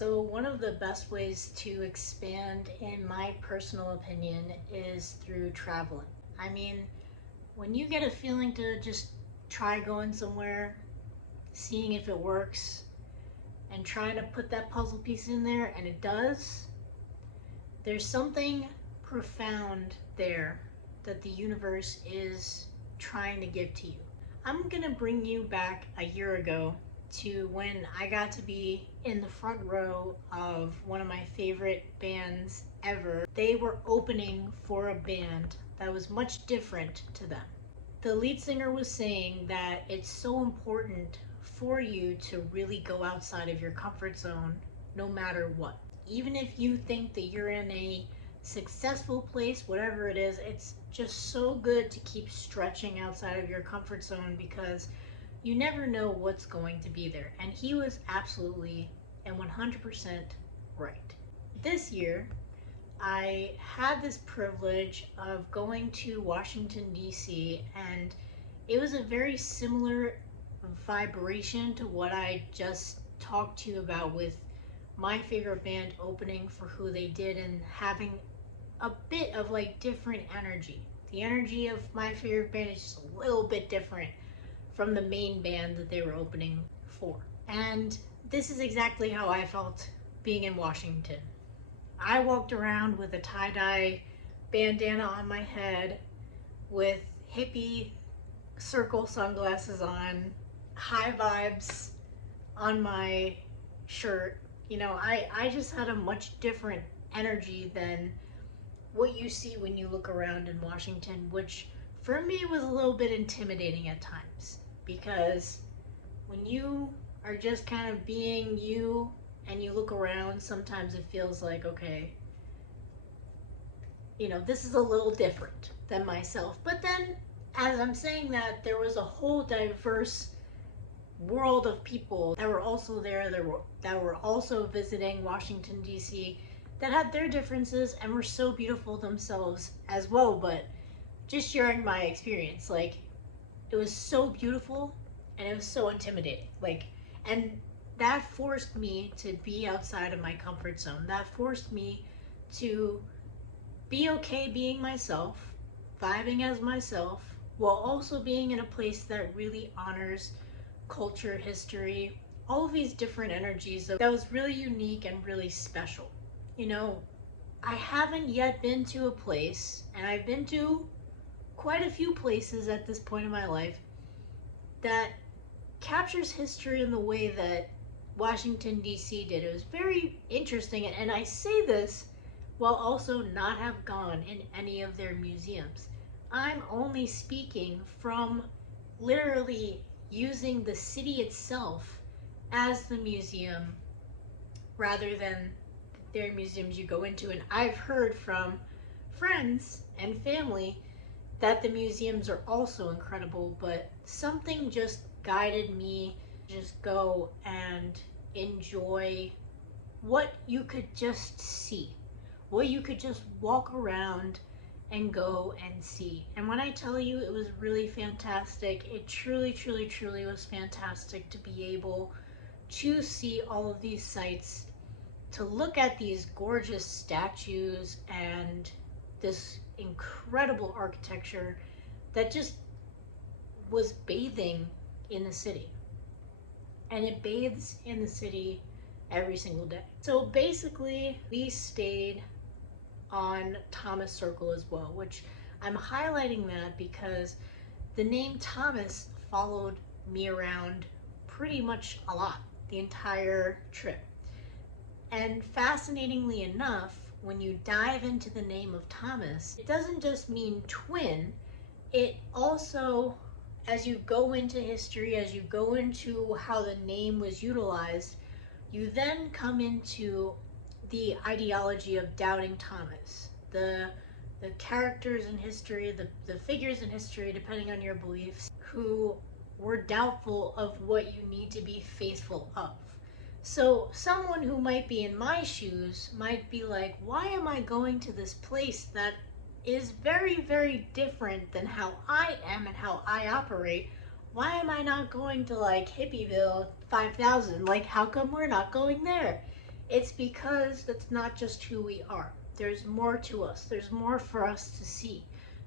So one of the best ways to expand, in my personal opinion, is through traveling. I mean, when you get a feeling to just try going somewhere, seeing if it works, and trying to put that puzzle piece in there, and it does, there's something profound there that the universe is trying to give to you. I'm gonna bring you back a year ago to when I got to be in the front row of one of my favorite bands ever. They were opening for a band that was much different to them. The lead singer was saying that it's so important for you to really go outside of your comfort zone no matter what. Even if you think that you're in a successful place, whatever it is, it's just so good to keep stretching outside of your comfort zone because you never know what's going to be there. And he was absolutely and 100% right. This year, I had this privilege of going to Washington, D.C., and it was a very similar vibration to what I just talked to you about with my favorite band opening for who they did and having a bit of like different energy. The energy of my favorite band is just a little bit different from the main band that they were opening for. And this is exactly how I felt being in Washington. I walked around with a tie-dye bandana on my head with hippie circle sunglasses on, high vibes on my shirt. You know, I just had a much different energy than what you see when you look around in Washington, which for me was a little bit intimidating at times because when you are just kind of being you and you look around, sometimes it feels like, okay, you know, this is a little different than myself. But then as I'm saying that, there was a whole diverse world of people that were also there, that were also visiting Washington, D.C., that had their differences and were so beautiful themselves as well. But just sharing my experience, like, it was so beautiful and it was so intimidating. Like, and that forced me to be outside of my comfort zone. That forced me to be okay being myself, vibing as myself, while also being in a place that really honors culture, history, all of these different energies. That was really unique and really special. You know, I haven't yet been to a place, and I've been to quite a few places at this point in my life, that captures history in the way that Washington, D.C. did. It was very interesting, and I say this while also not have gone in any of their museums. I'm only speaking from literally using the city itself as the museum rather than their museums you go into. And I've heard from friends and family that the museums are also incredible, but something just guided me to just go and enjoy what you could just see, what you could just walk around and go and see. And when I tell you it was really fantastic, it truly, truly, truly was fantastic to be able to see all of these sites, to look at these gorgeous statues and this incredible architecture that just was bathing in the city. And it bathes in the city every single day. So basically, we stayed on Thomas Circle as well, which I'm highlighting that because the name Thomas followed me around pretty much a lot the entire trip. And fascinatingly enough, when you dive into the name of Thomas, it doesn't just mean twin, it also, as you go into history, as you go into how the name was utilized, you then come into the ideology of doubting Thomas. The characters in history, the figures in history, depending on your beliefs, who were doubtful of what you need to be faithful of. So someone who might be in my shoes might be like, why am I going to this place that is very, very different than how I am and how I operate? Why am I not going to like Hippieville 5000? Like, how come we're not going there? It's because that's not just who we are. There's more to us. There's more for us to see.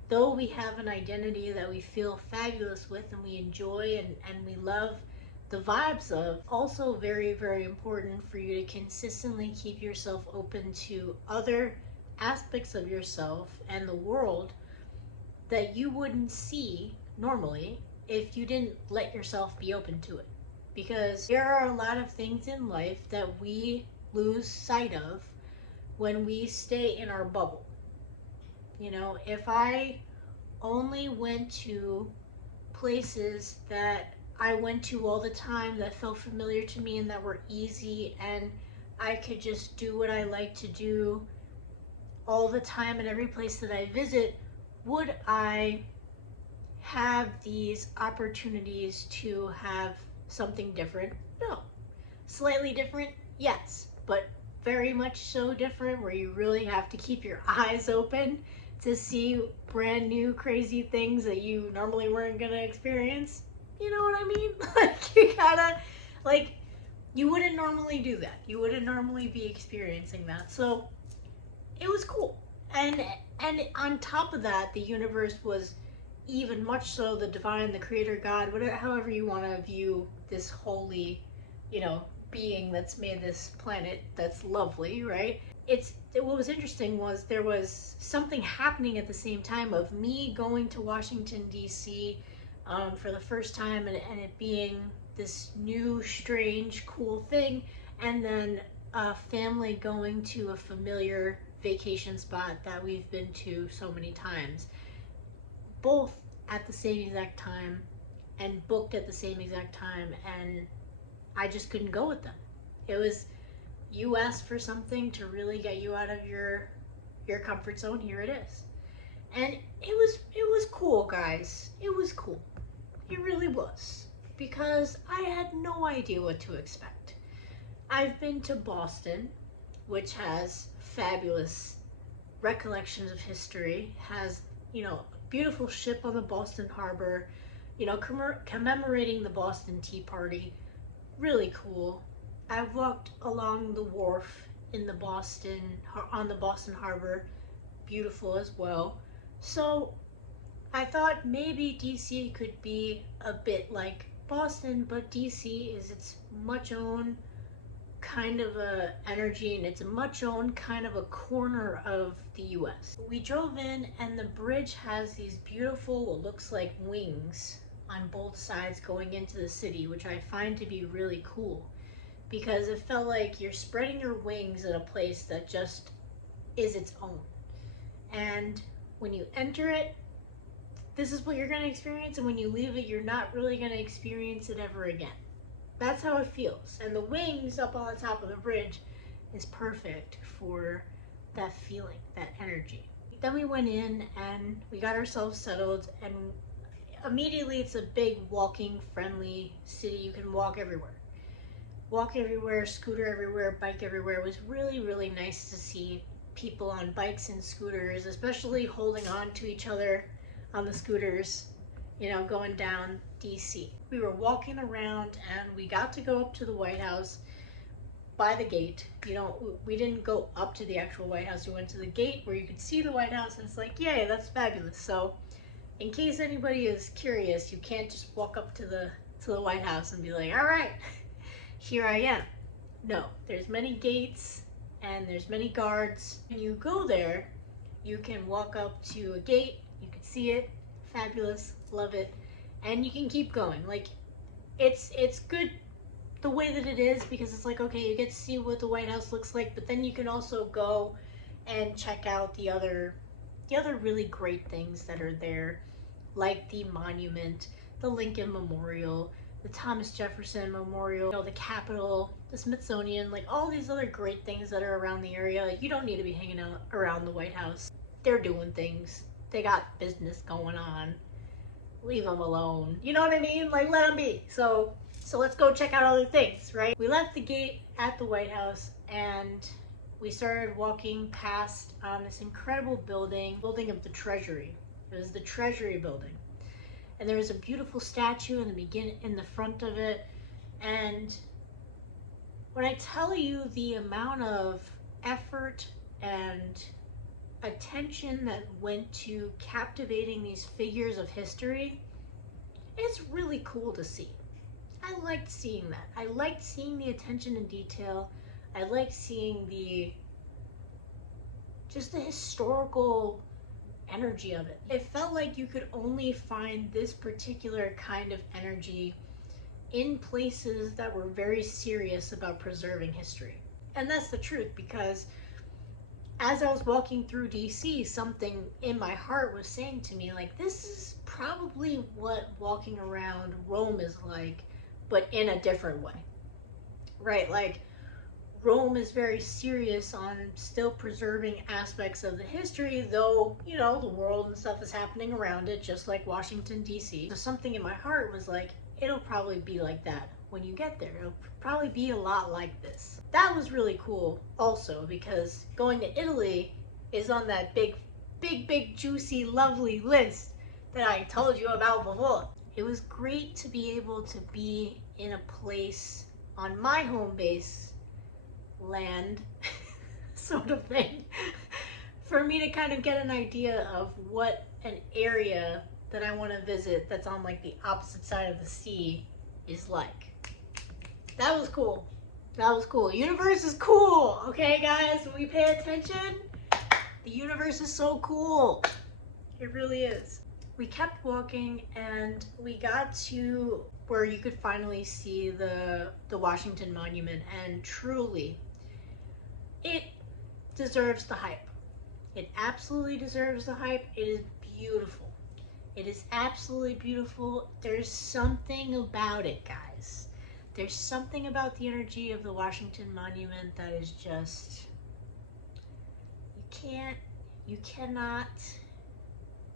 Though we have an identity that we feel fabulous with and we enjoy and we love the vibes of, also very, very important for you to consistently keep yourself open to other aspects of yourself and the world that you wouldn't see normally if you didn't let yourself be open to it. Because there are a lot of things in life that we lose sight of when we stay in our bubble. You know, if I only went to places that I went to all the time that felt familiar to me and that were easy, and I could just do what I like to do all the time in every place that I visit, would I have these opportunities to have something different? No. Slightly different? Yes. But very much so different, where you really have to keep your eyes open to see brand new crazy things that you normally weren't gonna experience. You know what I mean? Like, you gotta, like, you wouldn't normally do that. You wouldn't normally be experiencing that. So it was cool. And on top of that, the universe was even much so the divine, the creator, God, whatever, however you want to view this holy, you know, being that's made this planet that's lovely, right? What was interesting was there was something happening at the same time of me going to Washington D.C. For the first time, and it being this new, strange, cool thing, and then a family going to a familiar vacation spot that we've been to so many times, both at the same exact time and booked at the same exact time, and I just couldn't go with them. It was, you asked for something to really get you out of your comfort zone, here it is. And it was cool, guys. It was cool. It really was, because I had no idea what to expect. I've been to Boston, which has fabulous recollections of history, has, you know, a beautiful ship on the Boston Harbor, you know, commemorating the Boston Tea Party. Really cool. I've walked along the wharf in the on the Boston Harbor. Beautiful as well. So I thought maybe DC could be a bit like Boston, but DC is its much own kind of a energy, and it's a much own kind of a corner of the US. We drove in, and the bridge has these beautiful, what looks like wings on both sides going into the city, which I find to be really cool, because it felt like you're spreading your wings at a place that just is its own. And when you enter it, this is what you're going to experience, and when you leave it, you're not really going to experience it ever again. That's how it feels. And the wings up on the top of the bridge is perfect for that feeling, that energy. Then we went in and we got ourselves settled, and immediately it's a big walking friendly city. You can walk everywhere. Walk everywhere, scooter everywhere, bike everywhere. It was really, really nice to see people on bikes and scooters, especially holding on to each other on the scooters, you know, going down DC. We were walking around and we got to go up to the White House by the gate. You know, we didn't go up to the actual White House. We went to the gate where you could see the White House, and it's like, yay, that's fabulous. So in case anybody is curious, you can't just walk up to the White House and be like, all right, here I am. No, there's many gates and there's many guards. When you go there, you can walk up to a gate, you can see it, fabulous, love it, and you can keep going. Like, it's good the way that it is, because it's like, okay, you get to see what the White House looks like, but then you can also go and check out the other really great things that are there, like the monument, the Lincoln Memorial, the Thomas Jefferson Memorial, you know, the Capitol, the Smithsonian, like all these other great things that are around the area. Like, you don't need to be hanging out around the White House. They're doing things. They got business going on. Leave them alone. You know what I mean? Like, let them be. So let's go check out other things, right? We left the gate at the White House and we started walking past this incredible building of the Treasury. It was the Treasury building. And there was a beautiful statue in the front of it, and When I tell you the amount of effort and attention that went to captivating these figures of history, it's really cool to see. I liked seeing that. I liked seeing the attention to detail. I liked seeing just the historical energy of it. It felt like you could only find this particular kind of energy in places that were very serious about preserving history. And that's the truth, because as I was walking through DC, something in my heart was saying to me, like, this is probably what walking around Rome is like, but in a different way. Right? Like, Rome is very serious on still preserving aspects of the history, though, you know, the world and stuff is happening around it, just like Washington, D.C. So something in my heart was like, it'll probably be like that when you get there. It'll probably be a lot like this. That was really cool also, because going to Italy is on that big, juicy, lovely list that I told you about before. It was great to be able to be in a place on my home base land sort of thing for me to kind of get an idea of what an area that I want to visit that's on like the opposite side of the sea is like. That was cool. That was cool. Universe is cool, okay guys? When we pay attention, the universe is so cool. It really is. We kept walking and we got to where you could finally see the Washington Monument, and truly, it deserves the hype. It absolutely deserves the hype. It is beautiful. It is absolutely beautiful. There's something about it, guys. There's something about the energy of the Washington Monument that is just, you cannot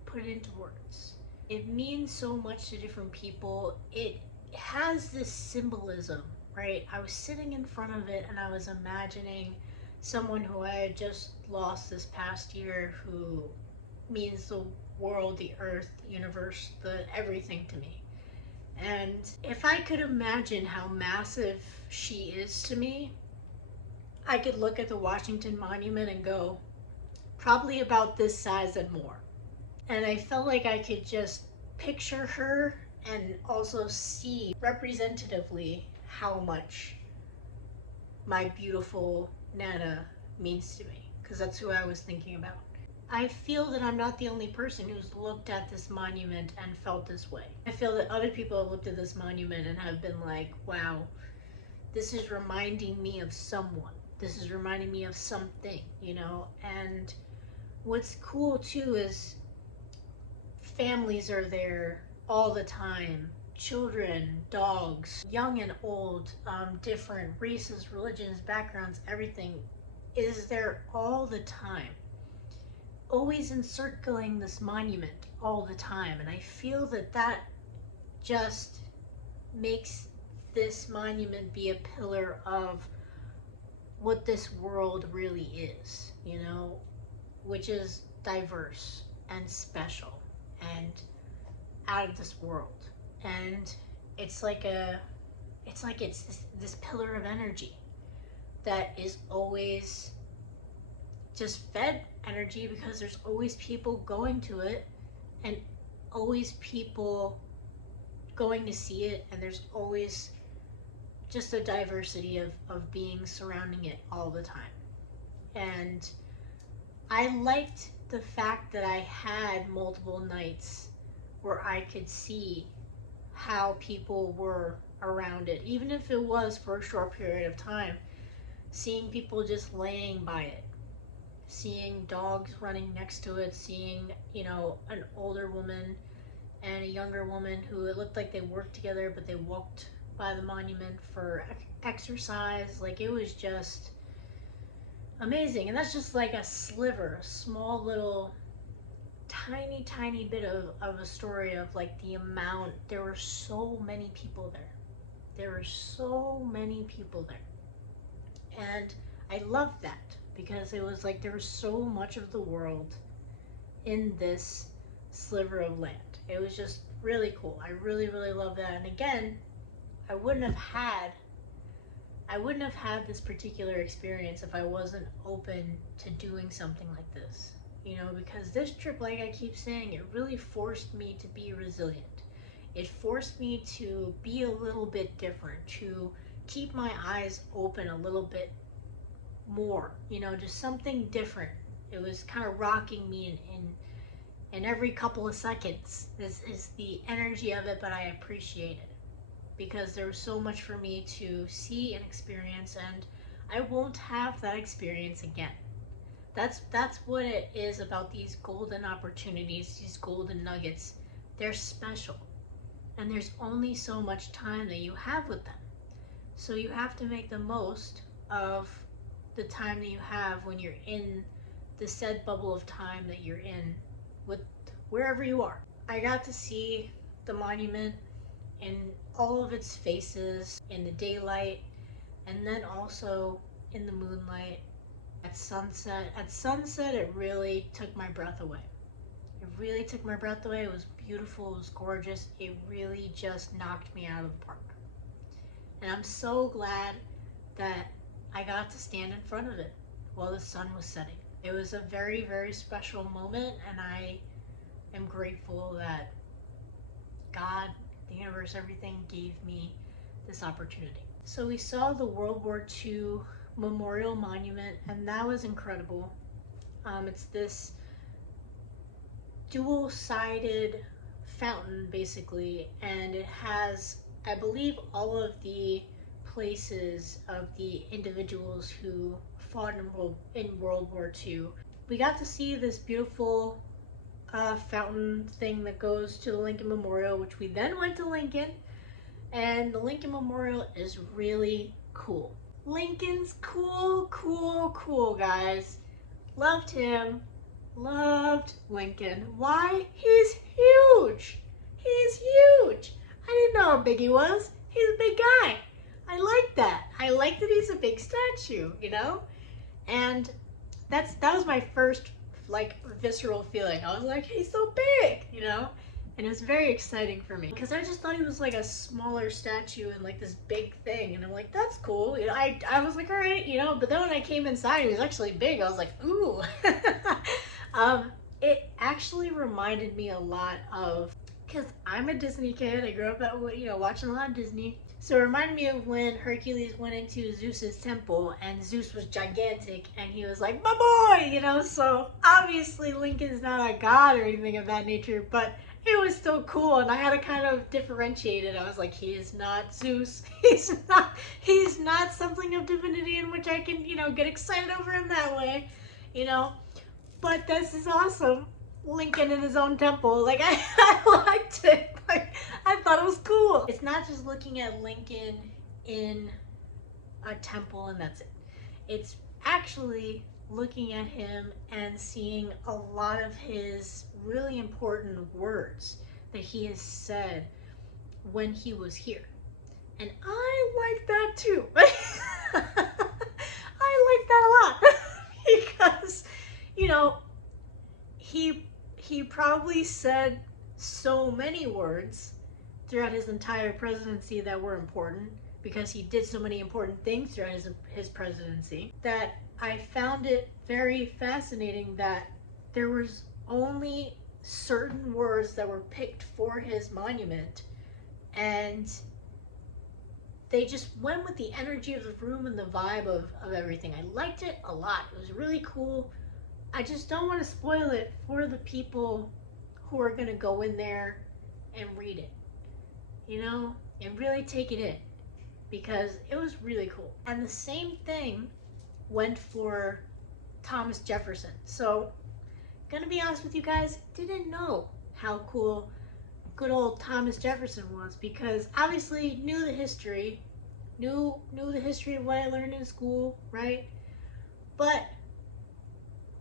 put it into words. It means so much to different people. It has this symbolism, right? I was sitting in front of it and I was imagining someone who I had just lost this past year, who means the world, the earth, the universe, the everything to me. And if I could imagine how massive she is to me, I could look at the Washington Monument and go, probably about this size and more. And I felt like I could just picture her and also see representatively how much my beautiful Nana means to me, because that's who I was thinking about. I feel that I'm not the only person who's looked at this monument and felt this way. I feel that other people have looked at this monument and have been like, wow, this is reminding me of someone. This is reminding me of something, you know? And what's cool too is families are there all the time. Children, dogs, young and old, different races, religions, backgrounds, everything is there all the time. Always encircling this monument all the time. And I feel that that just makes this monument be a pillar of what this world really is, you know, which is diverse and special and out of this world. And it's this pillar of energy that is always just fed energy, because there's always people going to it and always people going to see it, and there's always just a diversity of beings surrounding it all the time. And I liked the fact that I had multiple nights where I could see how people were around it, even if it was for a short period of time. Seeing people just laying by it, seeing dogs running next to it, seeing, you know, an older woman and a younger woman who it looked like they worked together, but they walked by the monument for exercise. Like, it was just amazing. And that's just like a sliver, a small little tiny bit of a story of like the amount. There were so many people there. There were so many people there. And I loved that, because it was like there was so much of the world in this sliver of land. It was just really cool. I really love that. And again, I wouldn't have had I wouldn't have had this particular experience if I wasn't open to doing something like this. Because this trip, like I keep saying, it really forced me to be resilient. It forced me to be a little bit different, to keep my eyes open a little bit more, just something different. It was kind of rocking me in every couple of seconds is the energy of it, but I appreciate it because there was so much for me to see and experience, and I won't have that experience again. That's what it is about these golden opportunities, these golden nuggets. They're special, and there's only so much time that you have with them. So you have to make the most of the time that you have when you're in the said bubble of time that you're in with wherever you are. I got to see the monument in all of its faces in the daylight, and then also in the moonlight at sunset. At sunset, it really took my breath away. It really took my breath away. It was beautiful. It was gorgeous. It really just knocked me out of the park. And I'm so glad that I got to stand in front of it while the sun was setting. It was a very, very special moment, and I am grateful that God, the universe, everything gave me this opportunity. So we saw the World War II Memorial Monument, and that was incredible. It's this dual-sided fountain, basically, and it has, I believe, all of the places of the individuals who fought in World War II. We got to see this beautiful fountain thing that goes to the Lincoln Memorial, which we then went to Lincoln, and the Lincoln Memorial is really cool. Lincoln's cool, guys. Loved him. Loved Lincoln. Why? He's huge. He's huge. I didn't know how big he was. He's a big guy. I like that. I like that he's a big statue, And that was my first, visceral feeling. I was like, he's so big, And it was very exciting for me because I just thought he was like a smaller statue and like this big thing. And I'm like, that's cool. I was like, all right, But then when I came inside, he was actually big. I was like, ooh. It actually reminded me a lot of, because I'm a Disney kid. I grew up watching a lot of Disney. So it reminded me of when Hercules went into Zeus's temple and Zeus was gigantic and he was like, my boy, So obviously Lincoln's not a god or anything of that nature, but it was still cool, and I had to kind of differentiate it. I was like, he is not Zeus. He's not something of divinity in which I can, get excited over in that way, But this is awesome. Lincoln in his own temple. I liked it. I thought it was cool. It's not just looking at Lincoln in a temple and that's it. It's actually looking at him and seeing a lot of his really important words that he has said when he was here. And I like that too. I like that a lot because, he probably said so many words throughout his entire presidency that were important because he did so many important things throughout his presidency that I found it very fascinating that there was only certain words that were picked for his monument, and they just went with the energy of the room and the vibe of everything. I liked it a lot. It was really cool. I just don't want to spoil it for the people who are going to go in there and read it, and really take it in, because it was really cool. And the same thing went for Thomas Jefferson. So, gonna be honest with you guys, didn't know how cool good old Thomas Jefferson was, because obviously knew the history of what I learned in school, right? But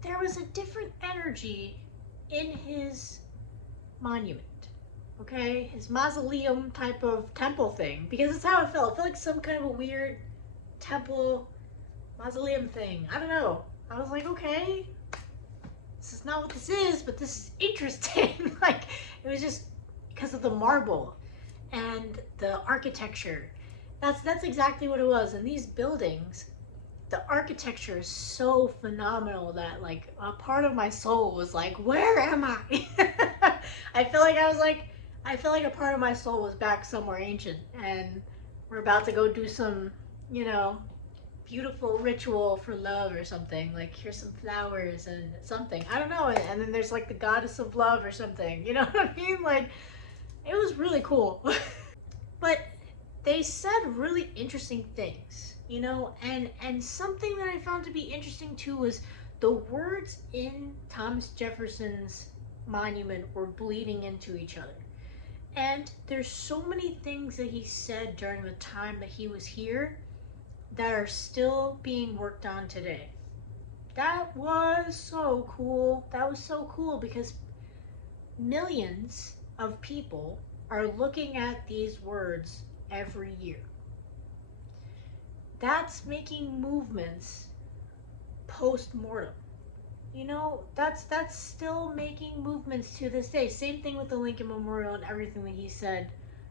there was a different energy in his monument, okay? His mausoleum type of temple thing, because it's how it felt. It felt like some kind of a weird temple mausoleum thing. I don't know. I was like, okay, this is not what this is, but this is interesting. It was just because of the marble and the architecture That's exactly what it was. And these buildings, the architecture is so phenomenal that like a part of my soul was like, where am I? I feel like I feel like a part of my soul was back somewhere ancient, and we're about to go do some, you know, beautiful ritual for love or something. Like here's some flowers and something. I don't know. And then there's like the goddess of love or something. You know what I mean? Like it was really cool. But they said really interesting things, you know, and something that I found to be interesting too was the words in Thomas Jefferson's monument were bleeding into each other. And there's so many things that he said during the time that he was here that are still being worked on today. That was so cool. That was so cool because millions of people are looking at these words every year. That's making movements post mortem. You know, that's still making movements to this day. Same thing with the Lincoln Memorial and everything that he said,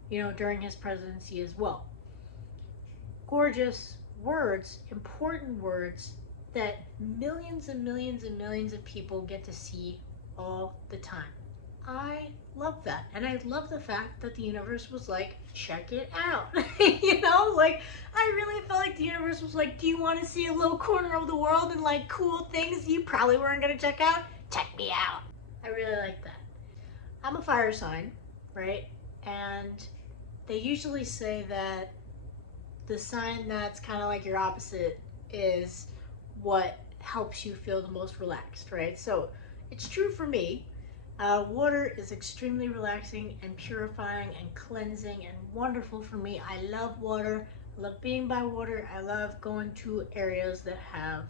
you know, during his presidency as well. Gorgeous words, important words that millions and millions and millions of people get to see all the time. I love that. And I love the fact that the universe was like, check it out. You know, like, I really felt like the universe was like, do you want to see a little corner of the world and like cool things you probably weren't going to check out? Check me out. I really like that. I'm a fire sign, right? And they usually say that the sign that's kind of like your opposite is what helps you feel the most relaxed, right? So it's true for me. Water is extremely relaxing and purifying and cleansing and wonderful for me. I love water. I love being by water. I love going to areas that have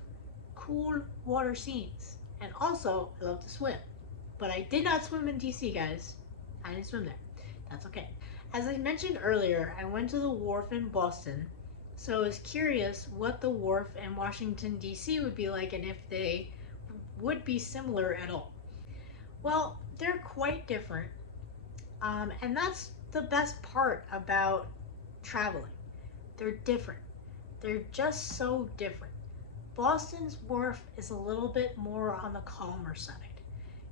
cool water scenes. And also, I love to swim. But I did not swim in DC, guys. I didn't swim there. That's okay. As I mentioned earlier, I went to the Wharf in Boston. So I was curious what the Wharf in Washington, D.C. would be like and if they would be similar at all. Well, they're quite different, and that's the best part about traveling. They're different. They're just so different. Boston's Wharf is a little bit more on the calmer side.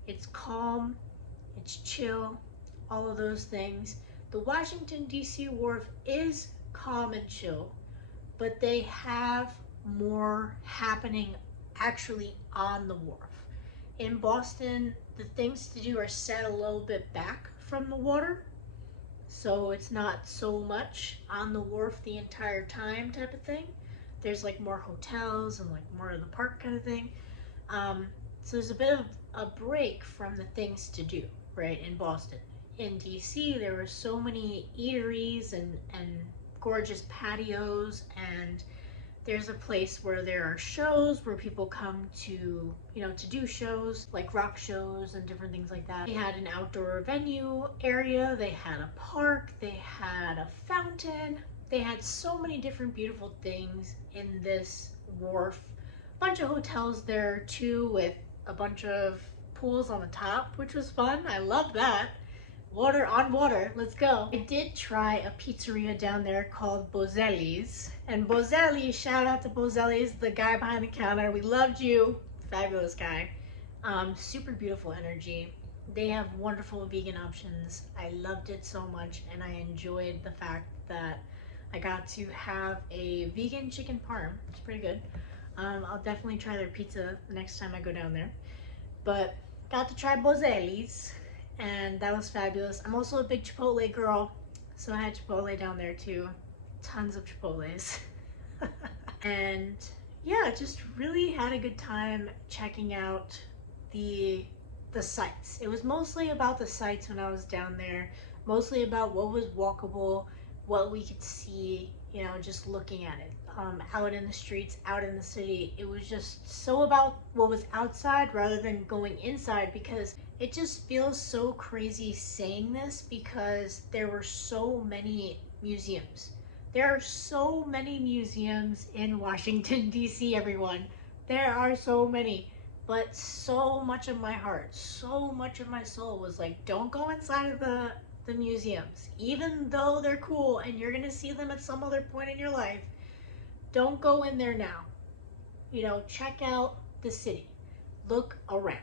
It's calm, it's chill, all of those things. The Washington, D.C. Wharf is calm and chill, but they have more happening actually on the wharf. In Boston, the things to do are set a little bit back from the water, so it's not so much on the wharf the entire time type of thing. There's like more hotels and like more of the park kind of thing. So there's a bit of a break from the things to do, right, in Boston. In DC, there were so many eateries and gorgeous patios, and there's a place where there are shows where people come to, you know, to do shows like rock shows and different things like that. They had an outdoor venue area, they had a park, they had a fountain, they had so many different beautiful things in this wharf. A bunch of hotels there too with a bunch of pools on the top, which was fun. I love that. Water on water, let's go. I did try a pizzeria down there called Bozelli's. And Bozelli, shout out to Bozelli's, the guy behind the counter. We loved you. Fabulous guy. Super beautiful energy. They have wonderful vegan options. I loved it so much, and I enjoyed the fact that I got to have a vegan chicken parm. It's pretty good. I'll definitely try their pizza the next time I go down there. But got to try Bozelli's, and that was fabulous. I'm also a big Chipotle girl, so I had Chipotle down there too. Tons of Chipotles. And yeah, just really had a good time checking out the sites. It was mostly about the sites when I was down there, mostly about what was walkable, what we could see, you know, just looking at it. Out in the streets, out in the city. It was just so about what was outside rather than going inside, because it just feels so crazy saying this because there were so many museums. There are so many museums in Washington, D.C., everyone. There are so many. But so much of my heart, so much of my soul was like, don't go inside of the the museums. Even though they're cool and you're going to see them at some other point in your life, don't go in there now. You know, check out the city. Look around.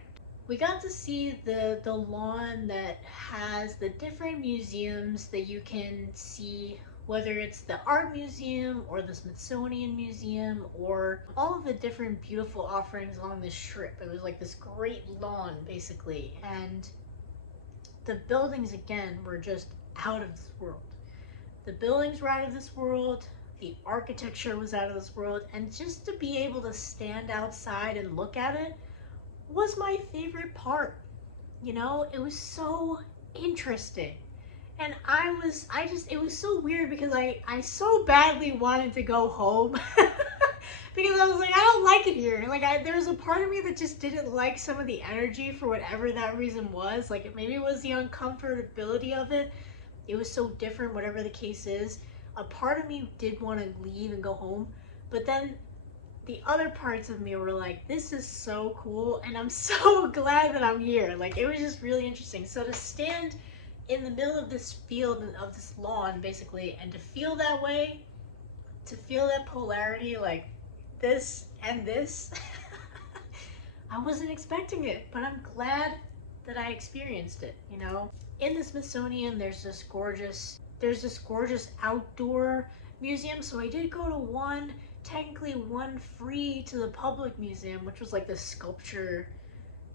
We got to see the lawn that has the different museums that you can see, whether it's the art museum or the Smithsonian Museum or all of the different beautiful offerings along this strip. It was like this great lawn basically, and the buildings again were just out of this world. The buildings were out of this world, the architecture was out of this world, and just to be able to stand outside and look at it was my favorite part. You know, it was so interesting. And it was so weird because I so badly wanted to go home because I was like, I don't like it here. Like, there was a part of me that just didn't like some of the energy for whatever that reason was. Like, maybe it was the uncomfortability of it. It was so different, whatever the case is. A part of me did want to leave and go home, but then the other parts of me were like, this is so cool and I'm so glad that I'm here. Like, it was just really interesting. So to stand in the middle of this field, of this lawn basically, and to feel that way, to feel that polarity, like this and this, I wasn't expecting it, but I'm glad that I experienced it, you know? In the Smithsonian, there's this gorgeous outdoor museum. So I did go to technically one free to the public museum, which was like the sculpture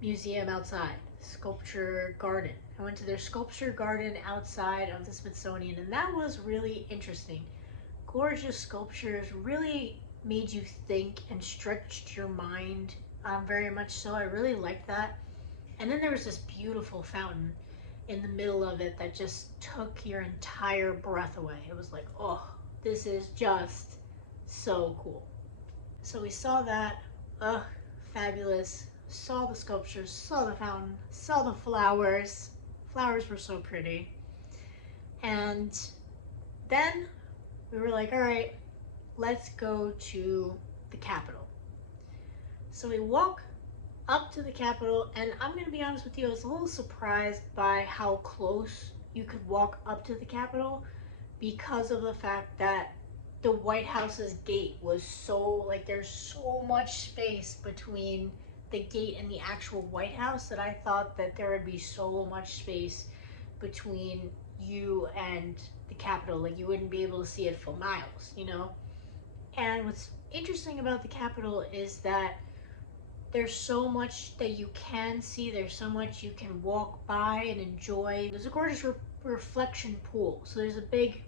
museum outside, sculpture garden. I went to their sculpture garden outside of the Smithsonian, and that was really interesting. Gorgeous sculptures, really made you think and stretched your mind, very much so. I really liked that. And then there was this beautiful fountain in the middle of it that just took your entire breath away. It was like, oh, this is just so cool. So we saw that, fabulous. Saw the sculptures, saw the fountain, saw the flowers. Flowers were so pretty. And then we were like, all right, let's go to the Capitol. So we walk up to the Capitol, and I'm going to be honest with you, I was a little surprised by how close you could walk up to the Capitol because of the fact that the White House's gate was so, like, there's so much space between the gate and the actual White House that I thought that there would be so much space between you and the Capitol. Like, you wouldn't be able to see it for miles, you know? And what's interesting about the Capitol is that there's so much that you can see. There's so much you can walk by and enjoy. There's a gorgeous reflection pool. So there's a big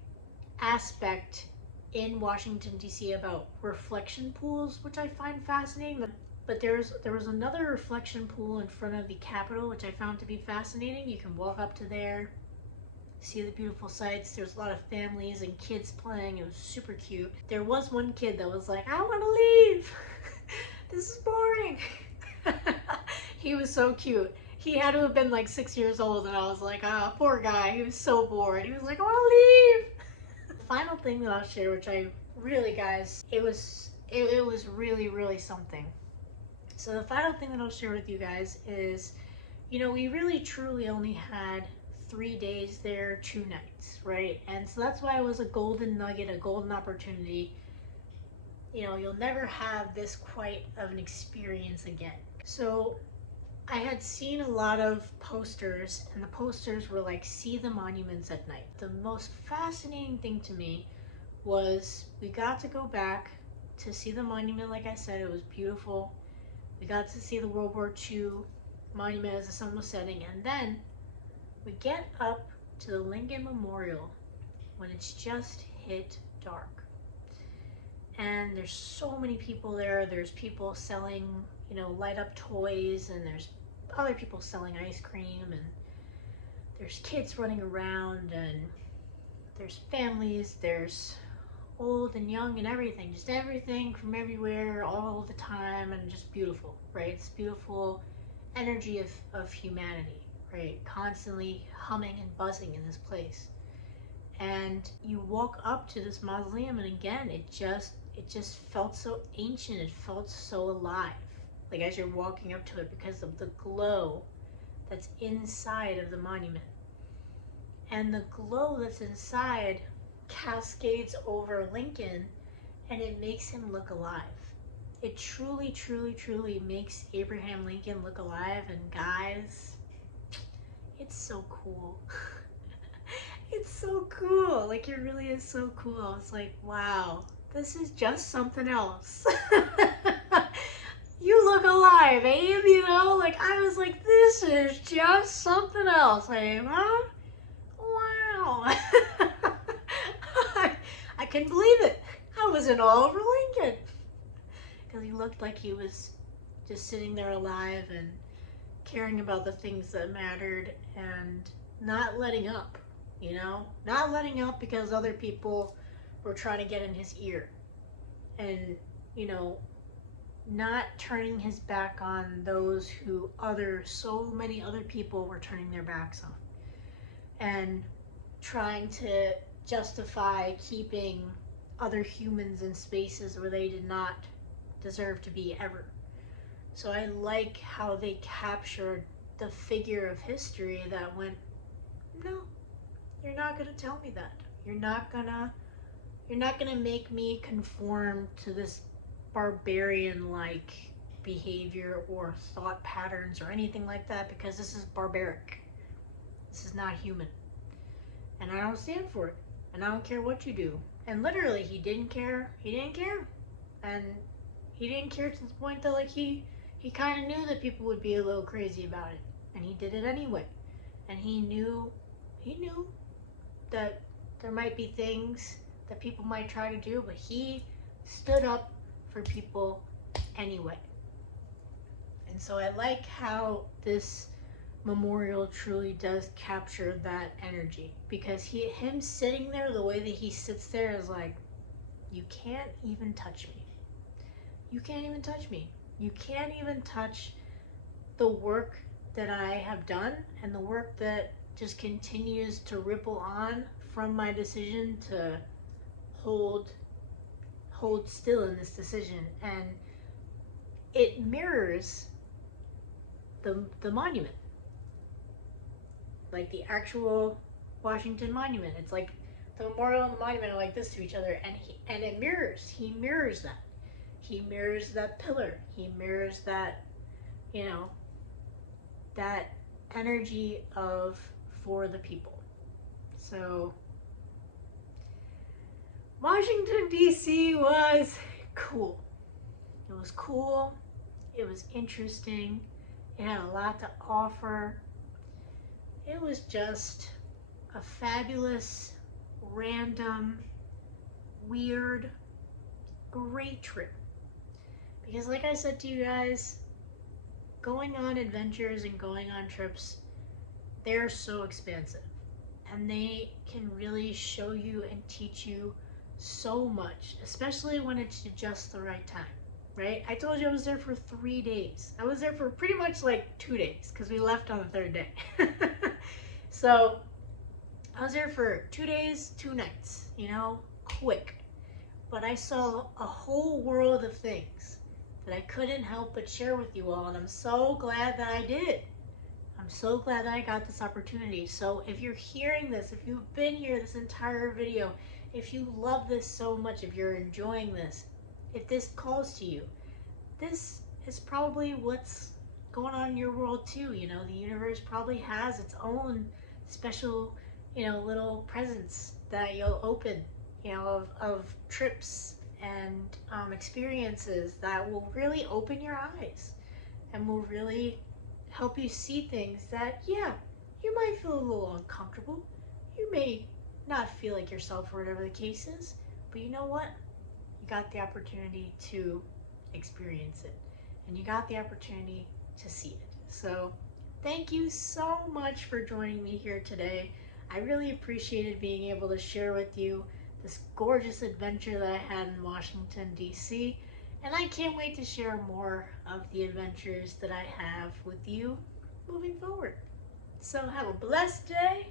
aspect in Washington, D.C. about reflection pools, which I find fascinating. But there was another reflection pool in front of the Capitol, which I found to be fascinating. You can walk up to there, see the beautiful sights. There's a lot of families and kids playing. It was super cute. There was one kid that was like, I want to leave. This is boring. He was so cute. He had to have been like 6 years old, and I was like, ah, poor guy. He was so bored. He was like, I want to leave. The final thing that I'll share, which I really, guys, it was really, really something. So the final thing that I'll share with you guys is, you know, we really truly only had 3 days there, 2 nights, right? And so that's why it was a golden nugget, a golden opportunity. You know, you'll never have this quite of an experience again. So I had seen a lot of posters, and the posters were like, see the monuments at night. The most fascinating thing to me was we got to go back to see the monument. Like I said, it was beautiful. We got to see the World War II monument as the sun was setting, and then we get up to the Lincoln Memorial when it's just hit dark. And there's so many people there. There's people selling, you know, light up toys, and there's other people selling ice cream, and there's kids running around, and there's families, there's old and young and everything, just everything from everywhere all the time, and just beautiful, right? It's beautiful energy of humanity, right? Constantly humming and buzzing in this place. And you walk up to this mausoleum, and again, it just felt so ancient. It felt so alive, like as you're walking up to it, because of the glow that's inside of the monument. and the glow that's inside cascades over Lincoln, and it makes him look alive. It truly, truly, truly makes Abraham Lincoln look alive. And guys, it's so cool. It's so cool. Like, it really is so cool. It's like, wow, this is just something else. You look alive, Abe, you know? Like, I was like, this is just something else, Abe, huh? Wow. I couldn't believe it. I was in awe over Lincoln. Because he looked like he was just sitting there alive and caring about the things that mattered and not letting up, you know? Not letting up because other people were trying to get in his ear. And, you know, not turning his back on those who so many other people were turning their backs on. And trying to justify keeping other humans in spaces where they did not deserve to be ever. So I like how they captured the figure of history that went, no, you're not gonna tell me that. You're not gonna make me conform to this barbarian-like behavior or thought patterns or anything like that, because this is barbaric. This is not human. And I don't stand for it. And I don't care what you do. And literally, he didn't care. He didn't care. And he didn't care to the point that, like, he kind of knew that people would be a little crazy about it. And he did it anyway. And he knew that there might be things that people might try to do, but he stood up for people anyway. And so I like how this memorial truly does capture that energy, because him sitting there, the way that he sits there is like, you can't even touch me. You can't even touch me. You can't even touch the work that I have done and the work that just continues to ripple on from my decision to hold still in this decision. And it mirrors the monument, like the actual Washington monument. It's like the memorial and the monument are like this to each other, and he mirrors that. He mirrors that pillar. He mirrors that, you know, that energy of for the people. So Washington D.C. was cool. It was cool. It was interesting. It had a lot to offer. It was just a fabulous, random, weird, great trip. Because like I said to you guys, going on adventures and going on trips, they're so expansive. And they can really show you and teach you so much, especially when it's just the right time, right? I told you I was there for 3 days. I was there for pretty much like 2 days because we left on the third day. So I was there for 2 days, 2 nights, you know, quick. But I saw a whole world of things that I couldn't help but share with you all, and I'm so glad that I did. I'm so glad that I got this opportunity. So if you're hearing this, if you've been here this entire video, if you love this so much, if you're enjoying this, if this calls to you, this is probably what's going on in your world too. You know, the universe probably has its own special, you know, little presents that you'll open, you know, of trips and experiences that will really open your eyes and will really help you see things that, yeah, you might feel a little uncomfortable. You may not feel like yourself or whatever the case is, but you know what? You got the opportunity to experience it, and you got the opportunity to see it. So thank you so much for joining me here today. I really appreciated being able to share with you this gorgeous adventure that I had in Washington, D.C. And I can't wait to share more of the adventures that I have with you moving forward. So have a blessed day,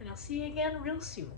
and I'll see you again real soon.